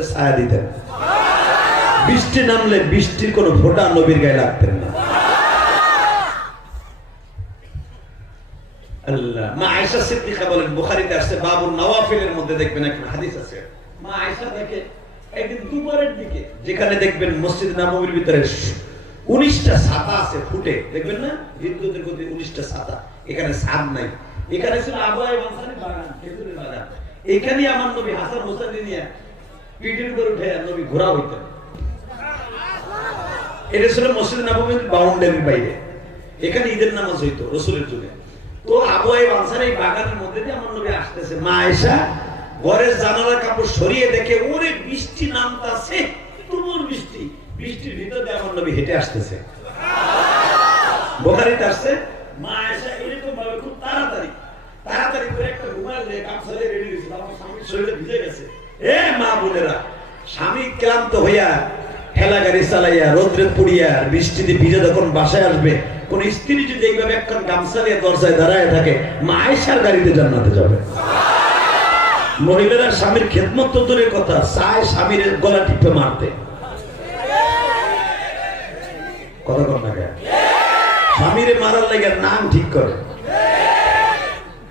করে ছায়া দিতেন। বৃষ্টি নামলে বৃষ্টির কোনো ফোঁটা নবীর গায়ে লাগতেন না। আল্লাহ, মা সিদ্দিকা বলেন আসছে বাবুর নওয়াফিলের মধ্যে দেখবেন হাদিস আছে। মা দেখে, একদিন দুপুরের দিকে, যেখানে দেখবেন মসজিদ ভিতরে উনিশটা ছাতা আছে ফুটে। দেখবেন না? হিন্দুদের প্রতি উনিশটা ছাতা। এখানে ছাদ নাই। এখানে ছিল আবহাওয়া এখানেই আমার নবী হাসান হোসেন নিয়ে পিঠের উপর উঠে নবী ঘোরা হইতেন এটা ছিল মসজিদ নবমীর বাউন্ডারির বাইরে। এখানে ঈদের নামাজ রসুলের যুগে। তো এই বাগানের মধ্যে দিয়ে আমার নবী আসতেছে। মা আয়েশা, ঘরের জানালার কাপড় সরিয়ে দেখে, ওরে, বৃষ্টি নামতাছে, তুমুল বৃষ্টি। বৃষ্টির ভিতর দিয়ে আমার নবী হেঁটে আসতেছে। বোখারিতে আসছে, মা আয়েশা, এরকম ভাবে খুব তাড়াতাড়ি তাড়াতাড়ি করে একটা রুমাল রেডি হয়েছিল। আমার স্বামীর শরীরে ভিজে গেছে। এ মা বোনেরা, স্বামী ক্লান্ত হইয়া ঠেলা গাড়ি চালাইয়া, রোদ্রে পুড়িয়া বৃষ্টিতে ভিজে যখন বাসায় আসবে, কোন স্ত্রী যদি এইভাবে একখান গামছা দিয়ে দরজায় দাঁড়ায় থাকে, মা গাড়িতে জান্নাতে যাবে। মহিলারা স্বামীর খেদমত তো দূরের কথা, চায় স্বামীর গলা টিপে মারতে। কথা কর না স্বামীরে মারার লাগে নাম ঠিক করে।